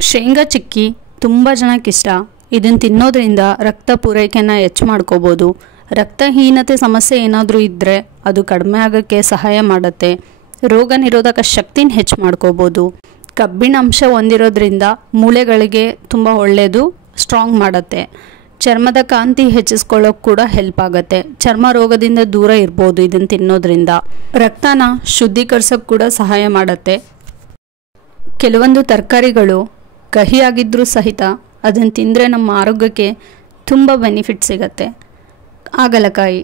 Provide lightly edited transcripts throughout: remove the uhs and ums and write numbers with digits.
ಶೇಂಗಾ ಚಿಕ್ಕಿ ತುಂಬ ಜನಕ್ಕೆ ಇಷ್ಟ. ಇದನ್ನು ತಿನ್ನೋದ್ರಿಂದ ರಕ್ತ ಪೂರೈಕೆನ ಹೆಚ್ಚು ಮಾಡ್ಕೋಬೋದು. ರಕ್ತಹೀನತೆ ಸಮಸ್ಯೆ ಏನಾದರೂ ಇದ್ದರೆ ಅದು ಕಡಿಮೆ ಆಗೋಕ್ಕೆ ಸಹಾಯ ಮಾಡುತ್ತೆ. ರೋಗ ನಿರೋಧಕ ಶಕ್ತಿನ ಹೆಚ್ಚು ಮಾಡ್ಕೋಬೋದು. ಕಬ್ಬಿಣ ಅಂಶ ಹೊಂದಿರೋದ್ರಿಂದ ಮೂಳೆಗಳಿಗೆ ತುಂಬ ಒಳ್ಳೆಯದು, ಸ್ಟ್ರಾಂಗ್ ಮಾಡುತ್ತೆ. ಚರ್ಮದ ಕಾಂತಿ ಹೆಚ್ಚಿಸ್ಕೊಳ್ಳೋಕೆ ಕೂಡ ಹೆಲ್ಪ್ ಆಗುತ್ತೆ. ಚರ್ಮ ರೋಗದಿಂದ ದೂರ ಇರ್ಬೋದು ಇದನ್ನು ತಿನ್ನೋದ್ರಿಂದ. ರಕ್ತನ ಶುದ್ಧೀಕರಿಸೋಕೆ ಕೂಡ ಸಹಾಯ ಮಾಡುತ್ತೆ. ಕೆಲವೊಂದು ತರಕಾರಿಗಳು ಕಹಿಯಾಗಿದ್ದರೂ ಸಹಿತ ಅದನ್ನು ತಿಂದರೆ ನಮ್ಮ ಆರೋಗ್ಯಕ್ಕೆ ತುಂಬ ಬೆನಿಫಿಟ್ ಸಿಗತ್ತೆ. ಹಾಗಲಕಾಯಿ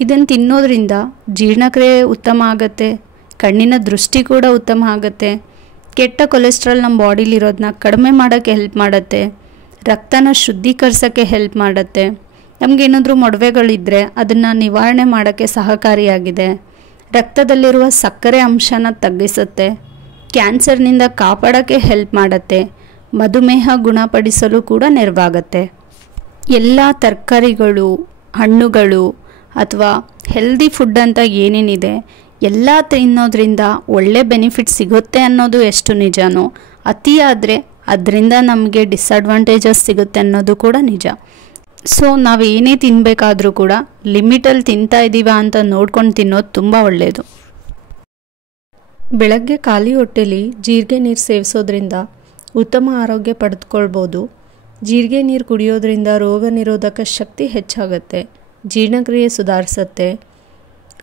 ಇದನ್ನು ತಿನ್ನೋದ್ರಿಂದ ಜೀರ್ಣಕ್ರಿಯೆ ಉತ್ತಮ ಆಗುತ್ತೆ. ಕಣ್ಣಿನ ದೃಷ್ಟಿ ಕೂಡ ಉತ್ತಮ ಆಗುತ್ತೆ. ಕೆಟ್ಟ ಕೊಲೆಸ್ಟ್ರಾಲ್ ನಮ್ಮ ಬಾಡಿಲಿರೋದನ್ನ ಕಡಿಮೆ ಮಾಡೋಕ್ಕೆ ಹೆಲ್ಪ್ ಮಾಡುತ್ತೆ. ರಕ್ತನ ಶುದ್ಧೀಕರಿಸೋಕ್ಕೆ ಹೆಲ್ಪ್ ಮಾಡುತ್ತೆ. ನಮಗೇನಾದರೂ ಮೊಡವೆಗಳಿದ್ದರೆ ಅದನ್ನು ನಿವಾರಣೆ ಮಾಡೋಕ್ಕೆ ಸಹಕಾರಿಯಾಗಿದೆ. ರಕ್ತದಲ್ಲಿರುವ ಸಕ್ಕರೆ ಅಂಶನ ತಗ್ಗಿಸುತ್ತೆ. ಕ್ಯಾನ್ಸರ್ನಿಂದ ಕಾಪಾಡೋಕ್ಕೆ ಹೆಲ್ಪ್ ಮಾಡುತ್ತೆ. ಮಧುಮೇಹ ಗುಣಪಡಿಸಲು ಕೂಡ ನೆರವಾಗುತ್ತೆ. ಎಲ್ಲ ತರಕಾರಿಗಳು, ಹಣ್ಣುಗಳು ಅಥವಾ ಹೆಲ್ದಿ ಫುಡ್ ಅಂತ ಏನೇನಿದೆ ಎಲ್ಲ ತಿನ್ನೋದ್ರಿಂದ ಒಳ್ಳೆ ಬೆನಿಫಿಟ್ ಸಿಗುತ್ತೆ ಅನ್ನೋದು ಎಷ್ಟು ನಿಜನೋ, ಅತಿಯಾದರೆ ಅದರಿಂದ ನಮಗೆ ಡಿಸ್ಅಡ್ವಾಂಟೇಜಸ್ ಸಿಗುತ್ತೆ ಅನ್ನೋದು ಕೂಡ ನಿಜ. ಸೊ ನಾವು ಏನೇ ತಿನ್ನಬೇಕಾದ್ರೂ ಕೂಡ ಲಿಮಿಟಲ್ಲಿ ತಿಂತಾ ಇದ್ದೀವಾ ಅಂತ ನೋಡ್ಕೊಂಡು ತಿನ್ನೋದು ತುಂಬ ಒಳ್ಳೆಯದು. ಬೆಳಗ್ಗೆ ಖಾಲಿ ಹೊಟ್ಟೆಲಿ ಜೀರಿಗೆ ನೀರು ಸೇವಿಸೋದ್ರಿಂದ ಉತ್ತಮ ಆರೋಗ್ಯ ಪಡೆದುಕೊಳ್ಬೋದು. ಜೀರಿಗೆ ನೀರು ಕುಡಿಯೋದ್ರಿಂದ ರೋಗ ನಿರೋಧಕ ಶಕ್ತಿ ಹೆಚ್ಚಾಗುತ್ತೆ. ಜೀರ್ಣಕ್ರಿಯೆ ಸುಧಾರಿಸುತ್ತೆ.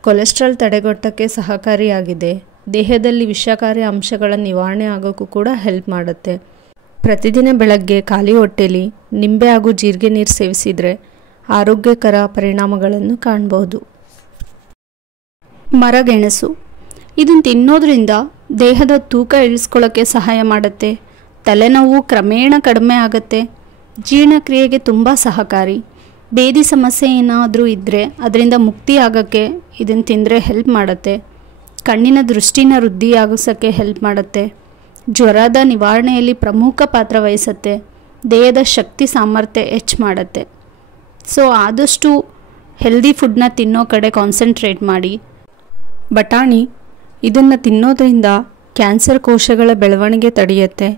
ಕೊಲೆಸ್ಟ್ರಾಲ್ ತಡೆಗಟ್ಟೋಕ್ಕೆ ಸಹಕಾರಿಯಾಗಿದೆ. ದೇಹದಲ್ಲಿ ವಿಷಕಾರಿ ಅಂಶಗಳ ನಿವಾರಣೆ ಆಗೋಕ್ಕೂ ಕೂಡ ಹೆಲ್ಪ್ ಮಾಡುತ್ತೆ. ಪ್ರತಿದಿನ ಬೆಳಗ್ಗೆ ಖಾಲಿ ಹೊಟ್ಟೆಲಿ ನಿಂಬೆ ಹಾಗೂ ಜೀರಿಗೆ ನೀರು ಸೇವಿಸಿದರೆ ಆರೋಗ್ಯಕರ ಪರಿಣಾಮಗಳನ್ನು ಕಾಣಬಹುದು. ಮರಗೆಣಸು ಇದನ್ನು ತಿನ್ನೋದ್ರಿಂದ ದೇಹದ ತೂಕ ಇಳಿಸ್ಕೊಳ್ಳೋಕ್ಕೆ ಸಹಾಯ ಮಾಡುತ್ತೆ. ತಲೆನೋವು ಕ್ರಮೇಣ ಕಡಿಮೆ ಆಗುತ್ತೆ. ಜೀರ್ಣಕ್ರಿಯೆಗೆ ತುಂಬ ಸಹಕಾರಿ. ಬೇದಿ ಸಮಸ್ಯೆ ಏನಾದರೂ ಇದ್ದರೆ ಅದರಿಂದ ಮುಕ್ತಿ ಆಗೋಕ್ಕೆ ಇದನ್ನು ತಿಂದರೆ ಹೆಲ್ಪ್ ಮಾಡುತ್ತೆ. ಕಣ್ಣಿನ ದೃಷ್ಟಿನ ವೃದ್ಧಿಯಾಗಿಸೋಕ್ಕೆ ಹೆಲ್ಪ್ ಮಾಡುತ್ತೆ. ಜ್ವರದ ನಿವಾರಣೆಯಲ್ಲಿ ಪ್ರಮುಖ ಪಾತ್ರ ವಹಿಸುತ್ತೆ. ದೇಹದ ಶಕ್ತಿ ಸಾಮರ್ಥ್ಯ ಹೆಚ್ಚು ಮಾಡುತ್ತೆ. ಸೊ ಆದಷ್ಟು ಹೆಲ್ದಿ ಫುಡ್ನ ತಿನ್ನೋ ಕಡೆ ಕಾನ್ಸಂಟ್ರೇಟ್ ಮಾಡಿ. ಬಟಾಣಿ ಇದನ್ನು ತಿನ್ನೋದ್ರಿಂದ ಕ್ಯಾನ್ಸರ್ ಕೋಶಗಳ ಬೆಳವಣಿಗೆ ತಡೆಯುತ್ತೆ.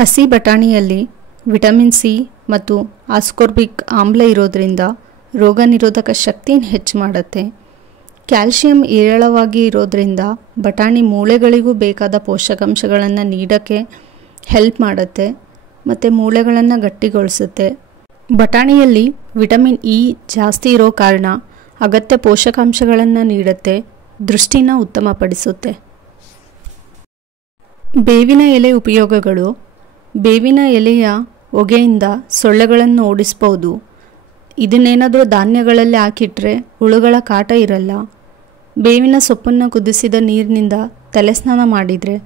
ಹಸಿ ಬಟಾಣಿಯಲ್ಲಿ ವಿಟಮಿನ್ ಸಿ ಮತ್ತು ಆಸ್ಕೋರ್ಬಿಕ್ ಆಮ್ಲ ಇರೋದ್ರಿಂದ ರೋಗ ನಿರೋಧಕ ಶಕ್ತಿನ ಹೆಚ್ಚು ಮಾಡುತ್ತೆ. ಕ್ಯಾಲ್ಶಿಯಂ ಹೇರಳವಾಗಿ ಇರೋದ್ರಿಂದ ಬಟಾಣಿ ಮೂಳೆಗಳಿಗೂ ಬೇಕಾದ ಪೋಷಕಾಂಶಗಳನ್ನು ನೀಡೋಕ್ಕೆ ಹೆಲ್ಪ್ ಮಾಡುತ್ತೆ ಮತ್ತು ಮೂಳೆಗಳನ್ನು ಗಟ್ಟಿಗೊಳಿಸುತ್ತೆ. ಬಟಾಣಿಯಲ್ಲಿ ವಿಟಮಿನ್ ಇ ಜಾಸ್ತಿ ಇರೋ ಕಾರಣ ಅಗತ್ಯ ಪೋಷಕಾಂಶಗಳನ್ನು ನೀಡುತ್ತೆ. ದೃಷ್ಟಿನ ಉತ್ತಮಪಡಿಸುತ್ತೆ. ಬೇವಿನ ಎಲೆ ಉಪಯೋಗಗಳು. ಬೇವಿನ ಎಲೆಯ ಹೊಗೆಯಿಂದ ಸೊಳ್ಳೆಗಳನ್ನು ಓಡಿಸ್ಬೋದು. ಇದನ್ನೇನಾದರೂ ಧಾನ್ಯಗಳಲ್ಲಿ ಹಾಕಿಟ್ರೆ ಹುಳುಗಳ ಕಾಟ ಇರಲ್ಲ. ಬೇವಿನ ಸೊಪ್ಪನ್ನು ಕುದಿಸಿದ ನೀರಿನಿಂದ ತಲೆ ಸ್ನಾನ ಮಾಡಿದರೆ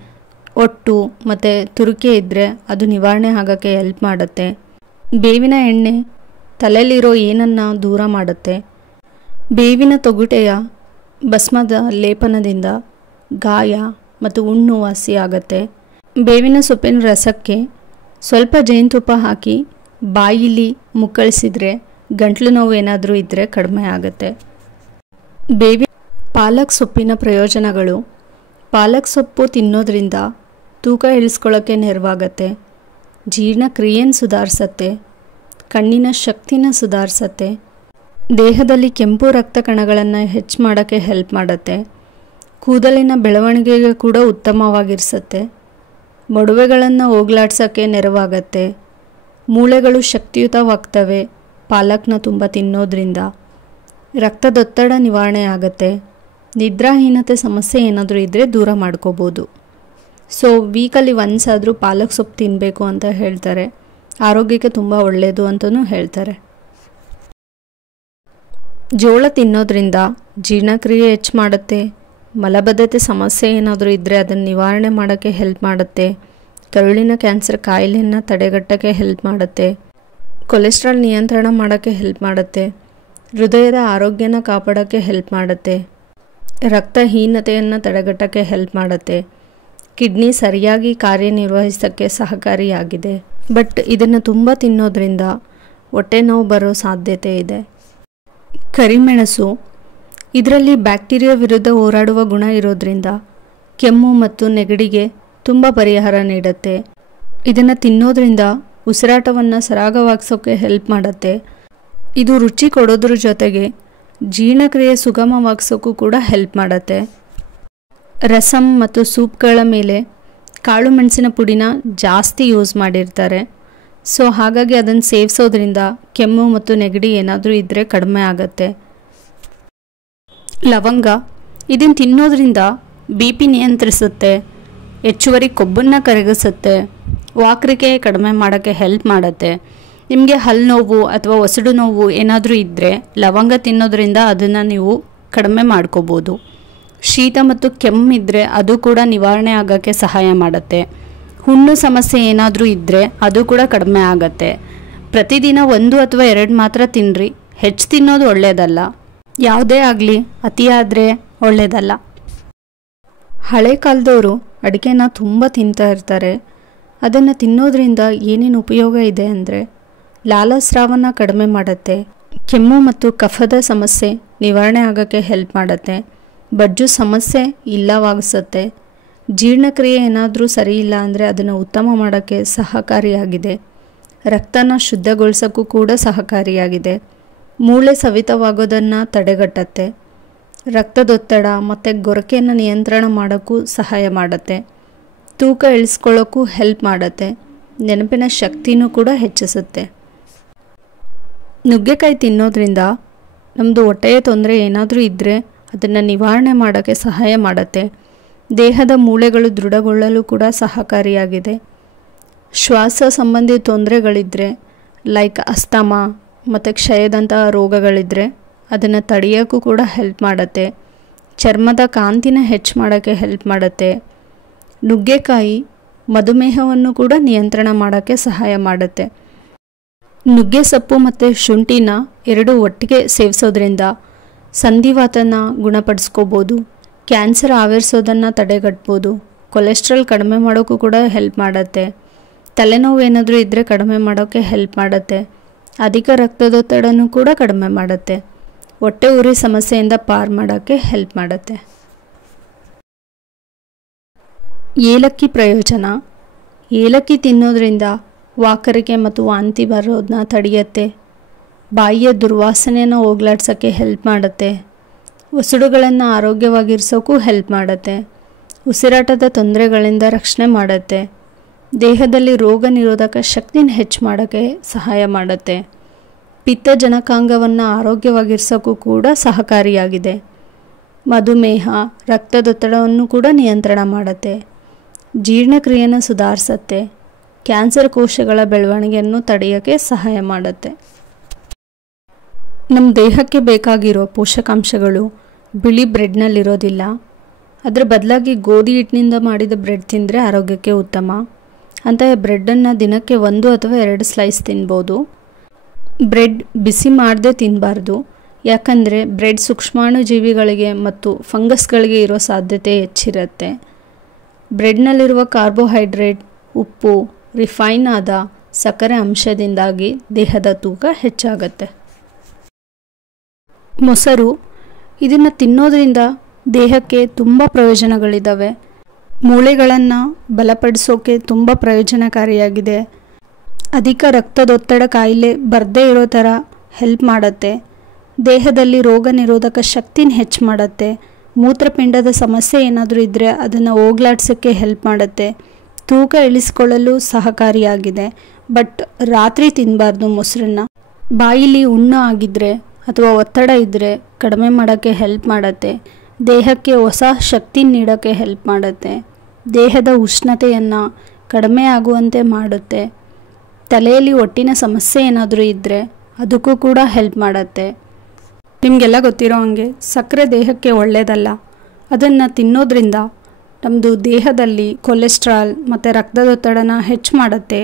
ಒಟ್ಟು ಮತ್ತು ತುರಿಕೆ ಇದ್ದರೆ ಅದು ನಿವಾರಣೆ ಆಗೋಕ್ಕೆ ಹೆಲ್ಪ್ ಮಾಡುತ್ತೆ. ಬೇವಿನ ಎಣ್ಣೆ ತಲೆಯಲ್ಲಿರೋ ಏನನ್ನು ದೂರ ಮಾಡುತ್ತೆ. ಬೇವಿನ ತೊಗುಟೆಯ ಭಸ್ಮದ ಲೇಪನದಿಂದ ಗಾಯ ಮತ್ತು ಹುಣ್ಣು ವಾಸಿಯಾಗತ್ತೆ. ಬೇವಿನ ಸೊಪ್ಪಿನ ರಸಕ್ಕೆ ಸ್ವಲ್ಪ ಜೇನುತುಪ್ಪ ಹಾಕಿ ಬಾಯಿಲಿ ಮುಕ್ಕಳಿಸಿದರೆ ಗಂಟ್ಲು ನೋವು ಏನಾದರೂ ಇದ್ದರೆ ಕಡಿಮೆ ಆಗುತ್ತೆ. ಪಾಲಕ್ ಸೊಪ್ಪಿನ ಪ್ರಯೋಜನಗಳು. ಪಾಲಕ್ ಸೊಪ್ಪು ತಿನ್ನೋದ್ರಿಂದ ತೂಕ ಇಳಿಸ್ಕೊಳ್ಳೋಕ್ಕೆ ನೆರವಾಗತ್ತೆ. ಜೀರ್ಣಕ್ರಿಯೆನ ಸುಧಾರಿಸತ್ತೆ. ಕಣ್ಣಿನ ಶಕ್ತಿನ ಸುಧಾರಿಸತ್ತೆ. ದೇಹದಲ್ಲಿ ಕೆಂಪು ರಕ್ತ ಕಣಗಳನ್ನು ಹೆಚ್ಚು ಮಾಡೋಕ್ಕೆ ಹೆಲ್ಪ್ ಮಾಡುತ್ತೆ. ಕೂದಲಿನ ಬೆಳವಣಿಗೆಗೆ ಕೂಡ ಉತ್ತಮವಾಗಿರಿಸುತ್ತೆ. ಮೊಡವೆಗಳನ್ನು ಹೋಗಲಾಡ್ಸೋಕ್ಕೆ ನೆರವಾಗತ್ತೆ. ಮೂಳೆಗಳು ಶಕ್ತಿಯುತವಾಗ್ತವೆ ಪಾಲಕ್ನ ತುಂಬ ತಿನ್ನೋದ್ರಿಂದ. ರಕ್ತದೊತ್ತಡ ನಿವಾರಣೆ ಆಗುತ್ತೆ. ನಿದ್ರಾಹೀನತೆ ಸಮಸ್ಯೆ ಏನಾದರೂ ಇದ್ದರೆ ದೂರ ಮಾಡ್ಕೋಬೋದು. ಸೊ ವೀಕಲ್ಲಿ ಒನ್ಸ್ ಆದರೂ ಪಾಲಕ್ ಸೊಪ್ಪು ತಿನ್ನಬೇಕು ಅಂತ ಹೇಳ್ತಾರೆ. ಆರೋಗ್ಯಕ್ಕೆ ತುಂಬ ಒಳ್ಳೆಯದು ಅಂತಲೂ ಹೇಳ್ತಾರೆ. ಜೋಳ ತಿನ್ನೋದ್ರಿಂದ ಜೀರ್ಣಕ್ರಿಯೆ ಹೆಚ್ಚು ಮಾಡುತ್ತೆ. ಮಲಬದ್ಧತೆ ಸಮಸ್ಯೆ ಏನಾದರೂ ಇದ್ದರೆ ಅದನ್ನು ನಿವಾರಣೆ ಮಾಡೋಕ್ಕೆ ಹೆಲ್ಪ್ ಮಾಡುತ್ತೆ. ಕರುಳಿನ ಕ್ಯಾನ್ಸರ್ ಕಾಯಿಲೆಯನ್ನು ತಡೆಗಟ್ಟೋಕ್ಕೆ ಹೆಲ್ಪ್ ಮಾಡುತ್ತೆ. ಕೊಲೆಸ್ಟ್ರಾಲ್ ನಿಯಂತ್ರಣ ಮಾಡೋಕ್ಕೆ ಹೆಲ್ಪ್ ಮಾಡುತ್ತೆ. ಹೃದಯದ ಆರೋಗ್ಯನ ಕಾಪಾಡೋಕ್ಕೆ ಹೆಲ್ಪ್ ಮಾಡುತ್ತೆ. ರಕ್ತಹೀನತೆಯನ್ನು ತಡೆಗಟ್ಟೋಕ್ಕೆ ಹೆಲ್ಪ್ ಮಾಡುತ್ತೆ. ಕಿಡ್ನಿ ಸರಿಯಾಗಿ ಕಾರ್ಯನಿರ್ವಹಿಸೋಕ್ಕೆ ಸಹಕಾರಿಯಾಗಿದೆ. ಬಟ್ ಇದನ್ನು ತುಂಬ ತಿನ್ನೋದ್ರಿಂದ ಹೊಟ್ಟೆ ನೋವು ಬರೋ ಸಾಧ್ಯತೆ ಇದೆ. ಕರಿಮೆಣಸು ಇದರಲ್ಲಿ ಬ್ಯಾಕ್ಟೀರಿಯಾ ವಿರುದ್ಧ ಹೋರಾಡುವ ಗುಣ ಇರೋದ್ರಿಂದ ಕೆಮ್ಮು ಮತ್ತು ನೆಗಡಿಗೆ ತುಂಬ ಪರಿಹಾರ ನೀಡುತ್ತೆ. ಇದನ್ನು ತಿನ್ನೋದ್ರಿಂದ ಉಸಿರಾಟವನ್ನು ಸರಾಗವಾಗಿಸೋಕ್ಕೆ ಹೆಲ್ಪ್ ಮಾಡುತ್ತೆ. ಇದು ರುಚಿ ಕೊಡೋದ್ರ ಜೊತೆಗೆ ಜೀರ್ಣಕ್ರಿಯೆ ಸುಗಮವಾಗಿಸೋಕ್ಕೂ ಕೂಡ ಹೆಲ್ಪ್ ಮಾಡುತ್ತೆ. ರಸಮ್ ಮತ್ತು ಸೂಪ್ಗಳ ಮೇಲೆ ಕಾಳು ಮೆಣಸಿನ ಪುಡಿನ ಜಾಸ್ತಿ ಯೂಸ್ ಮಾಡಿರ್ತಾರೆ. ಸೊ ಹಾಗಾಗಿ ಅದನ್ನು ಸೇವಿಸೋದ್ರಿಂದ ಕೆಮ್ಮು ಮತ್ತು ನೆಗಡಿ ಏನಾದರೂ ಇದ್ದರೆ ಕಡಿಮೆ ಆಗುತ್ತೆ. ಲವಂಗ ಇದನ್ನು ತಿನ್ನೋದ್ರಿಂದ BP ನಿಯಂತ್ರಿಸುತ್ತೆ, ಹೆಚ್ಚುವರಿ ಕೊಬ್ಬನ್ನು ಕರಗಿಸುತ್ತೆ, ವಾಕರಿಕೆ ಕಡಿಮೆ ಮಾಡೋಕ್ಕೆ ಹೆಲ್ಪ್ ಮಾಡುತ್ತೆ. ನಿಮಗೆ ಹಲ್ಲು ನೋವು ಅಥವಾ ಒಸಡು ನೋವು ಏನಾದರೂ ಇದ್ದರೆ ಲವಂಗ ತಿನ್ನೋದ್ರಿಂದ ಅದನ್ನು ನೀವು ಕಡಿಮೆ ಮಾಡ್ಕೋಬೋದು. ಶೀತ ಮತ್ತು ಕೆಮ್ಮಿದ್ದರೆ ಅದು ಕೂಡ ನಿವಾರಣೆ ಆಗೋಕ್ಕೆ ಸಹಾಯ ಮಾಡುತ್ತೆ. ಹುಣ್ಣು ಸಮಸ್ಯೆ ಏನಾದರೂ ಇದ್ದರೆ ಅದು ಕೂಡ ಕಡಿಮೆ ಆಗುತ್ತೆ. ಪ್ರತಿದಿನ 1 ಅಥವಾ 2 ಮಾತ್ರ ತಿನ್ನಿರಿ, ಹೆಚ್ಚು ತಿನ್ನೋದು ಒಳ್ಳೆಯದಲ್ಲ. ಯಾವುದೇ ಆಗಲಿ ಅತಿಯಾದರೆ ಒಳ್ಳೆಯದಲ್ಲ. ಹಳೆ ಕಾಲದವರು ಅಡಿಕೆನ ತುಂಬ ತಿಂತಾ ಇರ್ತಾರೆ. ಅದನ್ನು ತಿನ್ನೋದ್ರಿಂದ ಏನೇನು ಉಪಯೋಗ ಇದೆ ಅಂದರೆ ಲಾಲಾಸ್ರಾವನ ಕಡಿಮೆ ಮಾಡುತ್ತೆ, ಕೆಮ್ಮು ಮತ್ತು ಕಫದ ಸಮಸ್ಯೆ ನಿವಾರಣೆ ಆಗೋಕ್ಕೆ ಹೆಲ್ಪ್ ಮಾಡುತ್ತೆ, ಬಜ್ಜು ಸಮಸ್ಯೆ ಇಲ್ಲವಾಗಿಸುತ್ತೆ, ಜೀರ್ಣಕ್ರಿಯೆ ಏನಾದರೂ ಸರಿ ಇಲ್ಲ ಅಂದರೆ ಅದನ್ನು ಉತ್ತಮ ಮಾಡೋಕ್ಕೆ ಸಹಕಾರಿಯಾಗಿದೆ, ರಕ್ತನ ಶುದ್ಧಗೊಳಿಸೋಕ್ಕೂ ಕೂಡ ಸಹಕಾರಿಯಾಗಿದೆ, ಮೂಳೆ ಸವಿತವಾಗೋದನ್ನು ತಡೆಗಟ್ಟುತ್ತೆ, ರಕ್ತದೊತ್ತಡ ಮತ್ತು ಗೊರಕೆಯನ್ನು ನಿಯಂತ್ರಣ ಮಾಡೋಕ್ಕೂ ಸಹಾಯ ಮಾಡುತ್ತೆ, ತೂಕ ಇಳಿಸ್ಕೊಳ್ಳೋಕ್ಕೂ ಹೆಲ್ಪ್ ಮಾಡುತ್ತೆ, ನೆನಪಿನ ಶಕ್ತಿನೂ ಕೂಡ ಹೆಚ್ಚಿಸುತ್ತೆ. ನುಗ್ಗೆಕಾಯಿ ತಿನ್ನೋದ್ರಿಂದ ನಮ್ಮದು ಹೊಟ್ಟೆಯ ತೊಂದರೆ ಏನಾದರೂ ಇದ್ದರೆ ಅದನ್ನು ನಿವಾರಣೆ ಮಾಡೋಕ್ಕೆ ಸಹಾಯ ಮಾಡುತ್ತೆ. ದೇಹದ ಮೂಳೆಗಳು ದೃಢಗೊಳ್ಳಲು ಕೂಡ ಸಹಕಾರಿಯಾಗಿದೆ. ಶ್ವಾಸ ಸಂಬಂಧಿ ತೊಂದರೆಗಳಿದ್ದರೆ ಲೈಕ್ ಅಸ್ತಮಾ ಮತ್ತು ಕ್ಷಯದಂತಹ ರೋಗಗಳಿದ್ದರೆ ಅದನ್ನು ತಡೆಯೋಕ್ಕೂ ಕೂಡ ಹೆಲ್ಪ್ ಮಾಡುತ್ತೆ. ಚರ್ಮದ ಕಾಂತಿನ ಹೆಚ್ಚು ಮಾಡೋಕ್ಕೆ ಹೆಲ್ಪ್ ಮಾಡುತ್ತೆ. ನುಗ್ಗೆಕಾಯಿ ಮಧುಮೇಹವನ್ನು ಕೂಡ ನಿಯಂತ್ರಣ ಮಾಡೋಕ್ಕೆ ಸಹಾಯ ಮಾಡುತ್ತೆ. ನುಗ್ಗೆ ಸೊಪ್ಪು ಮತ್ತು ಶುಂಠಿನ 2 ಒಟ್ಟಿಗೆ ಸೇವಿಸೋದ್ರಿಂದ ಸಂಧಿವಾತನ ಗುಣಪಡಿಸ್ಕೋಬೋದು, ಕ್ಯಾನ್ಸರ್ ಆವರಿಸೋದನ್ನು ತಡೆಗಟ್ಬೋದು, ಕೊಲೆಸ್ಟ್ರಾಲ್ ಕಡಿಮೆ ಮಾಡೋಕ್ಕೂ ಕೂಡ ಹೆಲ್ಪ್ ಮಾಡುತ್ತೆ, ತಲೆನೋವು ಏನಾದರೂ ಇದ್ದರೆ ಕಡಿಮೆ ಮಾಡೋಕ್ಕೆ ಹೆಲ್ಪ್ ಮಾಡುತ್ತೆ, ಅಧಿಕ ರಕ್ತದೊತ್ತಡನೂ ಕೂಡ ಕಡಿಮೆ ಮಾಡುತ್ತೆ, ಹೊಟ್ಟೆ ಉರಿ ಸಮಸ್ಯೆಯಿಂದ ಪಾರು ಮಾಡೋಕ್ಕೆ ಹೆಲ್ಪ್ ಮಾಡುತ್ತೆ. ಏಲಕ್ಕಿ ಪ್ರಯೋಜನ. ಏಲಕ್ಕಿ ತಿನ್ನೋದ್ರಿಂದ ವಾಕರಿಕೆ ಮತ್ತು ವಾಂತಿ ಬರೋದನ್ನ ತಡೆಯುತ್ತೆ, ಬಾಯಿಯ ದುರ್ವಾಸನೆಯನ್ನು ಹೋಗಲಾಡ್ಸೋಕ್ಕೆ ಹೆಲ್ಪ್ ಮಾಡುತ್ತೆ, ಒಸಡುಗಳನ್ನು ಆರೋಗ್ಯವಾಗಿರಿಸೋಕ್ಕೂ ಹೆಲ್ಪ್ ಮಾಡುತ್ತೆ, ಉಸಿರಾಟದ ತೊಂದರೆಗಳಿಂದ ರಕ್ಷಣೆ ಮಾಡುತ್ತೆ, ದೇಹದಲ್ಲಿ ರೋಗ ನಿರೋಧಕ ಶಕ್ತಿನ ಹೆಚ್ಚು ಮಾಡೋಕ್ಕೆ ಸಹಾಯ ಮಾಡುತ್ತೆ, ಪಿತ್ತಜನಕಾಂಗವನ್ನು ಆರೋಗ್ಯವಾಗಿರಿಸೋಕ್ಕೂ ಕೂಡ ಸಹಕಾರಿಯಾಗಿದೆ, ಮಧುಮೇಹ ರಕ್ತದೊತ್ತಡವನ್ನು ಕೂಡ ನಿಯಂತ್ರಣ ಮಾಡುತ್ತೆ, ಜೀರ್ಣಕ್ರಿಯೆಯನ್ನು ಸುಧಾರಿಸುತ್ತೆ, ಕ್ಯಾನ್ಸರ್ ಕೋಶಗಳ ಬೆಳವಣಿಗೆಯನ್ನು ತಡೆಯೋಕ್ಕೆ ಸಹಾಯ ಮಾಡುತ್ತೆ. ನಮ್ಮ ದೇಹಕ್ಕೆ ಬೇಕಾಗಿರೋ ಪೋಷಕಾಂಶಗಳು ಬಿಳಿ ಬ್ರೆಡ್ನಲ್ಲಿರೋದಿಲ್ಲ. ಅದರ ಬದಲಾಗಿ ಗೋಧಿ ಹಿಟ್ಟಿನಿಂದ ಮಾಡಿದ ಬ್ರೆಡ್ ತಿಂದರೆ ಆರೋಗ್ಯಕ್ಕೆ ಉತ್ತಮ. ಅಂತಹ ಬ್ರೆಡ್ಡನ್ನು ದಿನಕ್ಕೆ 1 ಅಥವಾ 2 ಸ್ಲೈಸ್ ತಿನ್ಬೋದು. ಬ್ರೆಡ್ ಬಿಸಿ ಮಾಡದೆ ತಿನ್ನಬಾರ್ದು, ಯಾಕಂದರೆ ಬ್ರೆಡ್ ಸೂಕ್ಷ್ಮಾಣುಜೀವಿಗಳಿಗೆ ಮತ್ತು ಫಂಗಸ್ಗಳಿಗೆ ಇರೋ ಸಾಧ್ಯತೆ ಹೆಚ್ಚಿರುತ್ತೆ. ಬ್ರೆಡ್ನಲ್ಲಿರುವ ಕಾರ್ಬೋಹೈಡ್ರೇಟ್, ಉಪ್ಪು, ರಿಫೈನ್ ಆದ ಸಕ್ಕರೆ ಅಂಶದಿಂದಾಗಿ ದೇಹದ ತೂಕ ಹೆಚ್ಚಾಗುತ್ತೆ. ಮೊಸರು ಇದನ್ನು ತಿನ್ನೋದ್ರಿಂದ ದೇಹಕ್ಕೆ ತುಂಬ ಪ್ರಯೋಜನಗಳಿದ್ದಾವೆ. ಮೂಳೆಗಳನ್ನು ಬಲಪಡಿಸೋಕೆ ತುಂಬ ಪ್ರಯೋಜನಕಾರಿಯಾಗಿದೆ. ಅಧಿಕ ರಕ್ತದೊತ್ತಡ ಕಾಯಿಲೆ ಬರದೇ ಇರೋ ಥರ ಹೆಲ್ಪ್ ಮಾಡುತ್ತೆ. ದೇಹದಲ್ಲಿ ರೋಗ ನಿರೋಧಕ ಶಕ್ತಿನ ಹೆಚ್ಚು ಮಾಡುತ್ತೆ. ಮೂತ್ರಪಿಂಡದ ಸಮಸ್ಯೆ ಏನಾದರೂ ಇದ್ದರೆ ಅದನ್ನು ಹೋಗಲಾಡ್ಸೋಕ್ಕೆ ಹೆಲ್ಪ್ ಮಾಡುತ್ತೆ. ತೂಕ ಇಳಿಸ್ಕೊಳ್ಳಲು ಸಹಕಾರಿಯಾಗಿದೆ. ಬಟ್ ರಾತ್ರಿ ತಿನ್ನಬಾರ್ದು ಮೊಸರನ್ನ. ಬಾಯಿಲಿ ಹುಣ್ಣು ಆಗಿದ್ದರೆ ಅಥವಾ ಒತ್ತಡ ಇದ್ದರೆ ಕಡಿಮೆ ಮಾಡೋಕ್ಕೆ ಹೆಲ್ಪ್ ಮಾಡುತ್ತೆ. ದೇಹಕ್ಕೆ ಹೊಸ ಶಕ್ತಿ ನೀಡೋಕ್ಕೆ ಹೆಲ್ಪ್ ಮಾಡುತ್ತೆ. ದೇಹದ ಉಷ್ಣತೆಯನ್ನು ಕಡಿಮೆ ಆಗುವಂತೆ ಮಾಡುತ್ತೆ. ತಲೆಯಲ್ಲಿ ಹೊಟ್ಟಿನ ಸಮಸ್ಯೆ ಏನಾದರೂ ಇದ್ದರೆ ಅದಕ್ಕೂ ಕೂಡ ಹೆಲ್ಪ್ ಮಾಡುತ್ತೆ. ನಿಮಗೆಲ್ಲ ಗೊತ್ತಿರೋ ಹಾಗೆ ಸಕ್ಕರೆ ದೇಹಕ್ಕೆ ಒಳ್ಳೆಯದಲ್ಲ. ಅದನ್ನು ತಿನ್ನೋದ್ರಿಂದ ನಮ್ಮದು ದೇಹದಲ್ಲಿ ಕೊಲೆಸ್ಟ್ರಾಲ್ ಮತ್ತು ರಕ್ತದೊತ್ತಡನ ಹೆಚ್ಚು ಮಾಡುತ್ತೆ.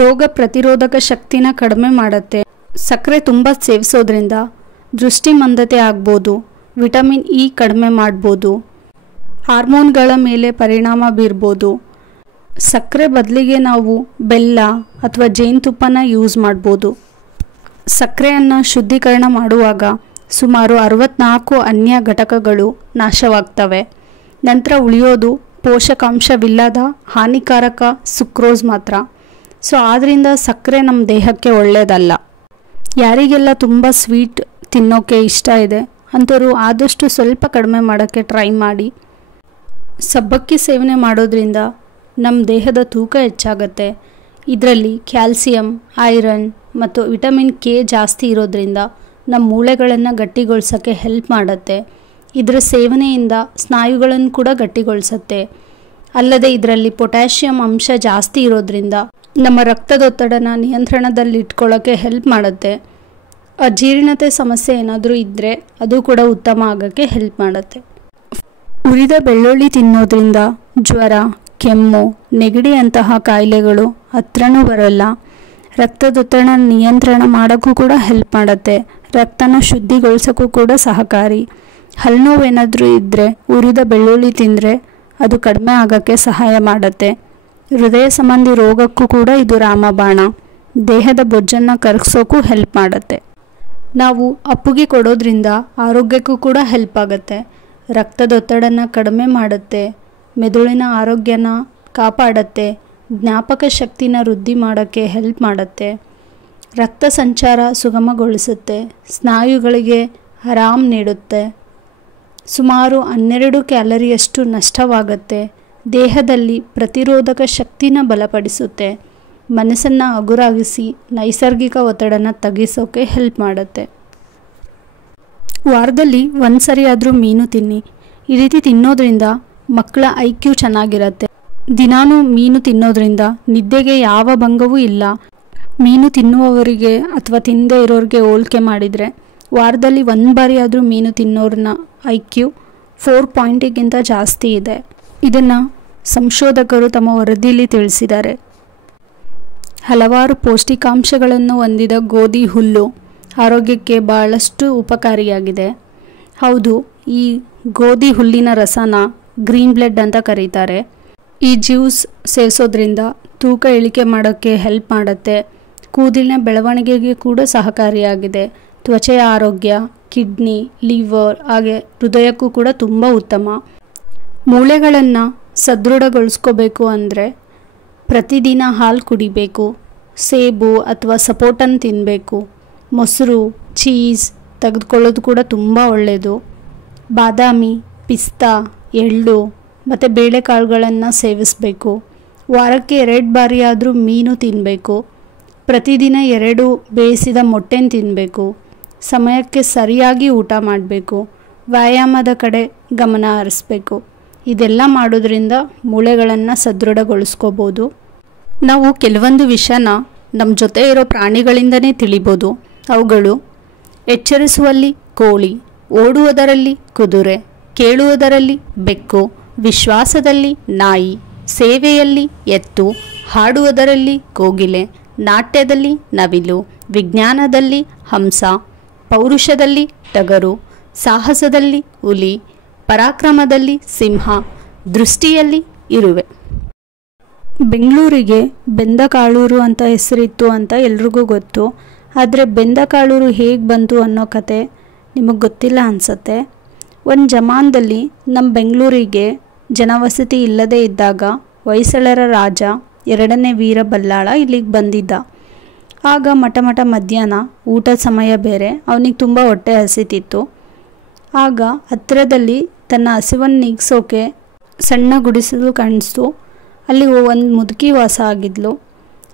ರೋಗ ಪ್ರತಿರೋಧಕ ಶಕ್ತಿನ ಕಡಿಮೆ ಮಾಡುತ್ತೆ. ಸಕ್ಕರೆ ತುಂಬ ಸೇವಿಸೋದ್ರಿಂದ ದೃಷ್ಟಿಮಂದತೆ ಆಗ್ಬೋದು, ವಿಟಮಿನ್ ಇ ಕಡಿಮೆ ಮಾಡ್ಬೋದು, ಹಾರ್ಮೋನ್ಗಳ ಮೇಲೆ ಪರಿಣಾಮ ಬೀರ್ಬೋದು. ಸಕ್ಕರೆ ಬದಲಿಗೆ ನಾವು ಬೆಲ್ಲ ಅಥವಾ ಜೇನುತುಪ್ಪನ ಯೂಸ್ ಮಾಡ್ಬೋದು. ಸಕ್ಕರೆಯನ್ನು ಶುದ್ಧೀಕರಣ ಮಾಡುವಾಗ ಸುಮಾರು 64 ಅನ್ಯ ಘಟಕಗಳು ನಾಶವಾಗ್ತವೆ. ನಂತರ ಉಳಿಯೋದು ಪೋಷಕಾಂಶವಿಲ್ಲದ ಹಾನಿಕಾರಕ ಸುಕ್ರೋಸ್ ಮಾತ್ರ. ಸೊ ಆದ್ದರಿಂದ ಸಕ್ಕರೆ ನಮ್ಮ ದೇಹಕ್ಕೆ ಒಳ್ಳೆಯದಲ್ಲ. ಯಾರಿಗೆಲ್ಲ ತುಂಬ ಸ್ವೀಟ್ ತಿನ್ನೋಕ್ಕೆ ಇಷ್ಟ ಇದೆ ಅಂಥವ್ರು ಆದಷ್ಟು ಸ್ವಲ್ಪ ಕಡಿಮೆ ಮಾಡೋಕ್ಕೆ ಟ್ರೈ ಮಾಡಿ. ಸಬ್ಬಕ್ಕಿ ಸೇವನೆ ಮಾಡೋದ್ರಿಂದ ನಮ್ಮ ದೇಹದ ತೂಕ ಹೆಚ್ಚಾಗುತ್ತೆ. ಇದರಲ್ಲಿ ಕ್ಯಾಲ್ಸಿಯಂ, ಐರನ್ ಮತ್ತು ವಿಟಮಿನ್ ಕೆ ಜಾಸ್ತಿ ಇರೋದ್ರಿಂದ ನಮ್ಮ ಮೂಳೆಗಳನ್ನು ಗಟ್ಟಿಗೊಳಿಸೋಕ್ಕೆ ಹೆಲ್ಪ್ ಮಾಡುತ್ತೆ. ಇದರ ಸೇವನೆಯಿಂದ ಸ್ನಾಯುಗಳನ್ನು ಕೂಡ ಗಟ್ಟಿಗೊಳಿಸುತ್ತೆ. ಅಲ್ಲದೆ ಇದರಲ್ಲಿ ಪೊಟ್ಯಾಷಿಯಂ ಅಂಶ ಜಾಸ್ತಿ ಇರೋದ್ರಿಂದ ನಮ್ಮ ರಕ್ತದೊತ್ತಡನ ನಿಯಂತ್ರಣದಲ್ಲಿ ಇಟ್ಕೊಳ್ಳೋಕ್ಕೆ ಹೆಲ್ಪ್ ಮಾಡುತ್ತೆ. ಅಜೀರ್ಣತೆ ಸಮಸ್ಯೆ ಏನಾದರೂ ಇದ್ದರೆ ಅದು ಕೂಡ ಉತ್ತಮ ಆಗೋಕ್ಕೆ ಹೆಲ್ಪ್ ಮಾಡುತ್ತೆ. ಹುರಿದ ಬೆಳ್ಳುಳ್ಳಿ ತಿನ್ನೋದ್ರಿಂದ ಜ್ವರ, ಕೆಮ್ಮು, ನೆಗಡಿಯಂತಹ ಕಾಯಿಲೆಗಳು ಹತ್ರನೂ ಬರೋಲ್ಲ. ರಕ್ತದೊತ್ತಡ ನಿಯಂತ್ರಣ ಮಾಡೋಕ್ಕೂ ಕೂಡ ಹೆಲ್ಪ್ ಮಾಡುತ್ತೆ. ರಕ್ತನ ಶುದ್ಧಿಗೊಳಿಸೋಕ್ಕೂ ಕೂಡ ಸಹಕಾರಿ. ಹಲ್ಲುನೋವೇನಾದರೂ ಇದ್ದರೆ ಹುರಿದ ಬೆಳ್ಳುಳ್ಳಿ ತಿಂದರೆ ಅದು ಕಡಿಮೆ ಆಗೋಕ್ಕೆ ಸಹಾಯ ಮಾಡುತ್ತೆ. ಹೃದಯ ಸಂಬಂಧಿ ರೋಗಕ್ಕೂ ಕೂಡ ಇದು ರಾಮಬಾಣ. ದೇಹದ ಬೊಜ್ಜನ್ನು ಕರಗಿಸೋಕ್ಕೂ ಹೆಲ್ಪ್ ಮಾಡುತ್ತೆ. ನಾವು ಅಪ್ಪುಗೆ ಕೊಡೋದ್ರಿಂದ ಆರೋಗ್ಯಕ್ಕೂ ಕೂಡ ಹೆಲ್ಪ್ ಆಗುತ್ತೆ. ರಕ್ತದೊತ್ತಡನ ಕಡಿಮೆ ಮಾಡುತ್ತೆ, ಮೆದುಳಿನ ಆರೋಗ್ಯನ ಕಾಪಾಡುತ್ತೆ, ಜ್ಞಾಪಕ ಶಕ್ತಿನ ವೃದ್ಧಿ ಮಾಡೋಕ್ಕೆ ಹೆಲ್ಪ್ ಮಾಡುತ್ತೆ, ರಕ್ತ ಸಂಚಾರ ಸುಗಮಗೊಳಿಸುತ್ತೆ, ಸ್ನಾಯುಗಳಿಗೆ ಆರಾಮ್ ನೀಡುತ್ತೆ, ಸುಮಾರು 12 ಕ್ಯಾಲರಿಯಷ್ಟು ನಷ್ಟವಾಗುತ್ತೆ, ದೇಹದಲ್ಲಿ ಪ್ರತಿರೋಧಕ ಶಕ್ತಿನ ಬಲಪಡಿಸುತ್ತೆ, ಮನಸ್ಸನ್ನು ಹಗುರಾಗಿಸಿ ನೈಸರ್ಗಿಕ ಒತ್ತಡನ ತಗ್ಗಿಸೋಕೆ ಹೆಲ್ಪ್ ಮಾಡುತ್ತೆ. ವಾರದಲ್ಲಿ ಒಂದು ಸರಿ ಆದರೂ ಮೀನು ತಿನ್ನಿ. ಈ ರೀತಿ ತಿನ್ನೋದ್ರಿಂದ ಮಕ್ಕಳ IQ ಚೆನ್ನಾಗಿರುತ್ತೆ. ದಿನಾನೂ ಮೀನು ತಿನ್ನೋದ್ರಿಂದ ನಿದ್ದೆಗೆ ಯಾವ ಭಂಗವೂ ಇಲ್ಲ. ಮೀನು ತಿನ್ನುವವರಿಗೆ ಅಥವಾ ತಿನ್ನದೇ ಇರೋರಿಗೆ ಹೋಲಿಕೆ ಮಾಡಿದರೆ ವಾರದಲ್ಲಿ ಒಂದು ಬಾರಿ ಆದರೂ ಮೀನು ತಿನ್ನೋರನ್ನ IQ 4 ಪಾಯಿಂಟಿಗಿಂತ ಜಾಸ್ತಿ ಇದೆ. ಇದನ್ನು ಸಂಶೋಧಕರು ತಮ್ಮ ವರದಿಯಲ್ಲಿ ತಿಳಿಸಿದ್ದಾರೆ. ಹಲವಾರು ಪೌಷ್ಟಿಕಾಂಶಗಳನ್ನು ಹೊಂದಿದ ಗೋಧಿ ಹುಲ್ಲು ಆರೋಗ್ಯಕ್ಕೆ ಬಹಳಷ್ಟು ಉಪಕಾರಿಯಾಗಿದೆ. ಹೌದು, ಈ ಗೋಧಿ ಹುಲ್ಲಿನ ರಸನ ಗ್ರೀನ್ ಬ್ಲಡ್ ಅಂತ ಕರೀತಾರೆ. ಈ ಜ್ಯೂಸ್ ಸೇವಿಸೋದ್ರಿಂದ ತೂಕ ಇಳಿಕೆ ಮಾಡೋಕ್ಕೆ ಹೆಲ್ಪ್ ಮಾಡುತ್ತೆ. ಕೂದಲಿನ ಬೆಳವಣಿಗೆಗೆ ಕೂಡ ಸಹಕಾರಿಯಾಗಿದೆ. ತ್ವಚೆಯ ಆರೋಗ್ಯ, ಕಿಡ್ನಿ, ಲಿವರ್ ಹಾಗೆ ಹೃದಯಕ್ಕೂ ಕೂಡ ತುಂಬ ಉತ್ತಮ. ಮೂಳೆಗಳನ್ನು ಸದೃಢಗೊಳಿಸ್ಕೋಬೇಕು ಅಂದರೆ ಪ್ರತಿದಿನ ಹಾಲು ಕುಡಿಬೇಕು, ಸೇಬು ಅಥವಾ ಸಪೋಟನ್ನು ತಿನ್ನಬೇಕು, ಮೊಸರು, ಚೀಸ್ ತೆಗೆದುಕೊಳ್ಳೋದು ಕೂಡ ತುಂಬ ಒಳ್ಳೆಯದು. ಬಾದಾಮಿ, ಪಿಸ್ತಾ, ಎಳ್ಳು ಮತ್ತು ಬೇಳೆಕಾಳುಗಳನ್ನು ಸೇವಿಸಬೇಕು. ವಾರಕ್ಕೆ 2 ಬಾರಿ ಆದರೂ ಮೀನು ತಿನ್ನಬೇಕು. ಪ್ರತಿದಿನ 2 ಬೇಯಿಸಿದ ಮೊಟ್ಟೆನ ತಿನ್ನಬೇಕು. ಸಮಯಕ್ಕೆ ಸರಿಯಾಗಿ ಊಟ ಮಾಡಬೇಕು. ವ್ಯಾಯಾಮದ ಕಡೆ ಗಮನ ಹರಿಸ್ಬೇಕು. ಇದೆಲ್ಲ ಮಾಡೋದ್ರಿಂದ ಮೂಳೆಗಳನ್ನು ಸದೃಢಗೊಳಿಸ್ಕೋಬೋದು. ನಾವು ಕೆಲವೊಂದು ವಿಷಯನ ನಮ್ಮ ಜೊತೆ ಇರೋ ಪ್ರಾಣಿಗಳಿಂದನೇ ತಿಳಿಬೋದು. ಅವುಗಳು: ಎಚ್ಚರಿಸುವಲ್ಲಿ ಕೋಳಿ, ಓಡುವುದರಲ್ಲಿ ಕುದುರೆ, ಕೇಳುವುದರಲ್ಲಿ ಬೆಕ್ಕು, ವಿಶ್ವಾಸದಲ್ಲಿ ನಾಯಿ, ಸೇವೆಯಲ್ಲಿ ಎತ್ತು, ಹಾಡುವುದರಲ್ಲಿ ಕೋಗಿಲೆ, ನಾಟ್ಯದಲ್ಲಿ ನವಿಲು, ವಿಜ್ಞಾನದಲ್ಲಿ ಹಂಸ, ಪೌರುಷದಲ್ಲಿ ಟಗರು, ಸಾಹಸದಲ್ಲಿ ಹುಲಿ, ಪರಾಕ್ರಮದಲ್ಲಿ ಸಿಂಹ, ದೃಷ್ಟಿಯಲ್ಲಿ ಇರುವೆ. ಬೆಂಗಳೂರಿಗೆ ಬೆಂದಕಾಳೂರು ಅಂತ ಹೆಸರಿತ್ತು ಅಂತ ಎಲ್ರಿಗೂ ಗೊತ್ತು. ಆದರೆ ಬೆಂದಕಾಳೂರು ಹೇಗೆ ಬಂತು ಅನ್ನೋ ಕತೆ ನಿಮಗೆ ಗೊತ್ತಿಲ್ಲ ಅನಿಸುತ್ತೆ. ಒಂದು ಜಮಾನದಲ್ಲಿ ನಮ್ಮ ಬೆಂಗಳೂರಿಗೆ ಜನವಸತಿ ಇಲ್ಲದೇ ಇದ್ದಾಗ ಹೊಯ್ಸಳರ ರಾಜ 2ನೇ ವೀರ ಬಲ್ಲಾಳ ಇಲ್ಲಿಗೆ ಬಂದಿದ್ದ. ಆಗ ಮಠ ಮಧ್ಯಾಹ್ನ ಊಟದ ಸಮಯ ಬೇರೆ, ಅವನಿಗೆ ತುಂಬ ಹೊಟ್ಟೆ ಹಸಿತಿತ್ತು. ಆಗ ಹತ್ತಿರದಲ್ಲಿ ತನ್ನ ಹಸಿವನ್ನು ನೀಗಿಸೋಕೆ ಸಣ್ಣ ಗುಡಿಸಲು ಕಾಣಿಸ್ತು. ಅಲ್ಲಿ ಒಂದು ಮುದುಕಿ ವಾಸ ಆಗಿದ್ಲು.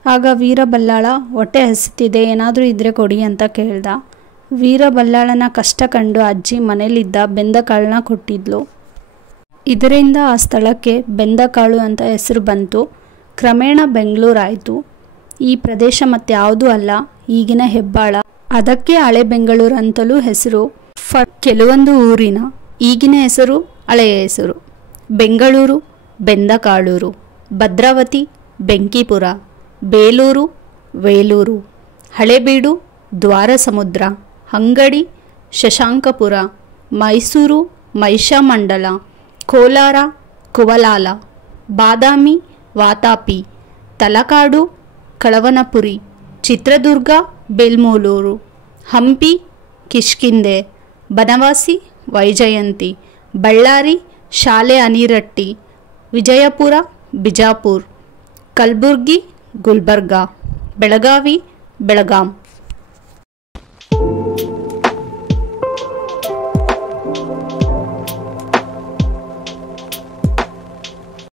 ಆಗ ವೀರಬಲ್ಲಾಳ ಹೊಟ್ಟೆ ಹಸಿತಿದೆ, ಏನಾದರೂ ಇದ್ದರೆ ಕೊಡಿ ಅಂತ ಕೇಳ್ದ. ವೀರಬಲ್ಲಾಳನ ಕಷ್ಟ ಕಂಡು ಅಜ್ಜಿ ಮನೇಲಿದ್ದ ಬೆಂದಕಾಳನ್ನ ಕೊಟ್ಟಿದ್ಲು. ಇದರಿಂದ ಆ ಸ್ಥಳಕ್ಕೆ ಬೆಂದಕಾಳು ಅಂತ ಹೆಸರು ಬಂತು. ಕ್ರಮೇಣ ಬೆಂಗಳೂರಾಯಿತು. ಈ ಪ್ರದೇಶ ಮತ್ಯಾವುದೂ ಅಲ್ಲ, ಈಗಿನ ಹೆಬ್ಬಾಳ. ಅದಕ್ಕೆ ಹಳೆ ಬೆಂಗಳೂರು ಅಂತಲೂ ಹೆಸರು. ಕೆಲವೊಂದು ಊರಿನ ಈಗಿನ ಹೆಸರು ಹಳೆಯ ಹೆಸರು: ಬೆಂಗಳೂರು, ಬೆಂದಕಾಳೂರು, ಭದ್ರಾವತಿ, ಬೆಂಕಿಪುರ, ಬೇಲೂರು, ವೇಲೂರು, ಹಳೇಬೀಡು, ದ್ವಾರಸಮುದ್ರ, ಅಂಗಡಿ, ಶಶಾಂಕಪುರ, ಮೈಸೂರು, ಮಹಿಷಾಮಂಡಲ, ಕೋಲಾರ, ಕುವಲಾಲ, ಬಾದಾಮಿ, ವಾತಾಪಿ, ತಲಕಾಡು, ಕಳವನಪುರಿ, ಚಿತ್ರದುರ್ಗ, ಬೆಲ್ಮೂಲೂರು, ಹಂಪಿ, ಕಿಷ್ಕಿಂದೆ, ಬನವಾಸಿ, ವೈಜಯಂತಿ, ಬಳ್ಳಾರಿ, ಶಾಲೆ ಅನಿರಟ್ಟಿ, ವಿಜಯಪುರ, ಬಿಜಾಪುರ್, ಕಲಬುರ್ಗಿ, ಗುಲ್ಬರ್ಗಾ, ಬೆಳಗಾವಿ, ಬೆಳಗಾಂ.